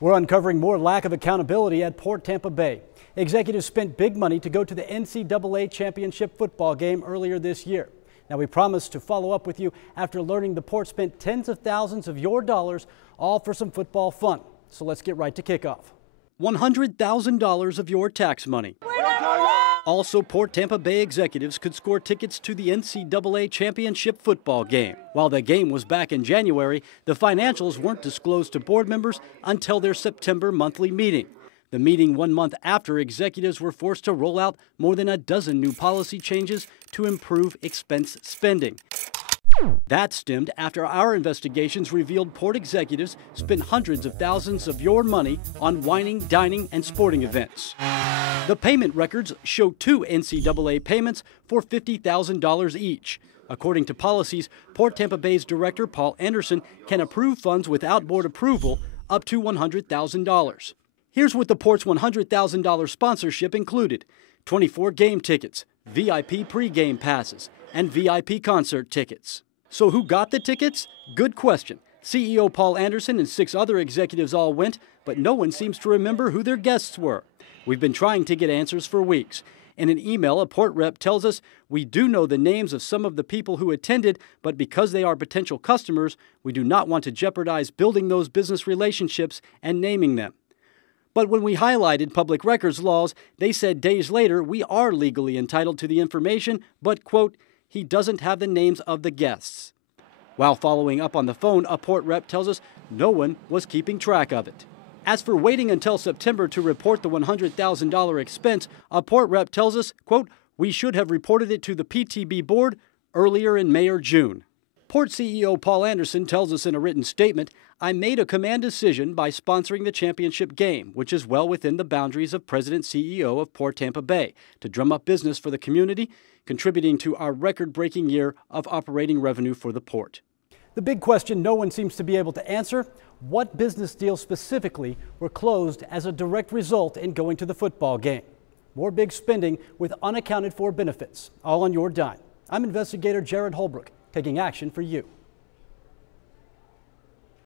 We're uncovering more lack of accountability at Port Tampa Bay. Executives spent big money to go to the NCAA Championship football game earlier this year. Now, we promised to follow up with you after learning the Port spent tens of thousands of your dollars, all for some football fun. So let's get right to kickoff. $100,000 of your tax money. Also, Port Tampa Bay executives could score tickets to the NCAA Championship football game. While the game was back in January, the financials weren't disclosed to board members until their September monthly meeting. The meeting 1 month after executives were forced to roll out more than a dozen new policy changes to improve expense spending. That stemmed after our investigations revealed Port executives spent hundreds of thousands of your money on wining, dining, and sporting events. The payment records show 2 NCAA payments for $50,000 each. According to policies, Port Tampa Bay's director, Paul Anderson, can approve funds without board approval up to $100,000. Here's what the Port's $100,000 sponsorship included: 24 game tickets, VIP pre-game passes, and VIP concert tickets. So who got the tickets? Good question. CEO Paul Anderson and 6 other executives all went, but no one seems to remember who their guests were. We've been trying to get answers for weeks. In an email, a Port rep tells us, "We do know the names of some of the people who attended, but because they are potential customers, we do not want to jeopardize building those business relationships and naming them." But when we highlighted public records laws, they said days later we are legally entitled to the information, but, quote, he doesn't have the names of the guests. While following up on the phone, a Port rep tells us no one was keeping track of it. As for waiting until September to report the $100,000 expense, a Port rep tells us, quote, we should have reported it to the PTB board earlier in May or June. Port CEO Paul Anderson tells us in a written statement, I made a command decision by sponsoring the championship game, which is well within the boundaries of President-CEO of Port Tampa Bay, to drum up business for the community, contributing to our record-breaking year of operating revenue for the Port. The big question no one seems to be able to answer: what business deals specifically were closed as a direct result in going to the football game? More big spending with unaccounted for benefits, all on your dime. I'm investigator Jared Holbrook, taking action for you.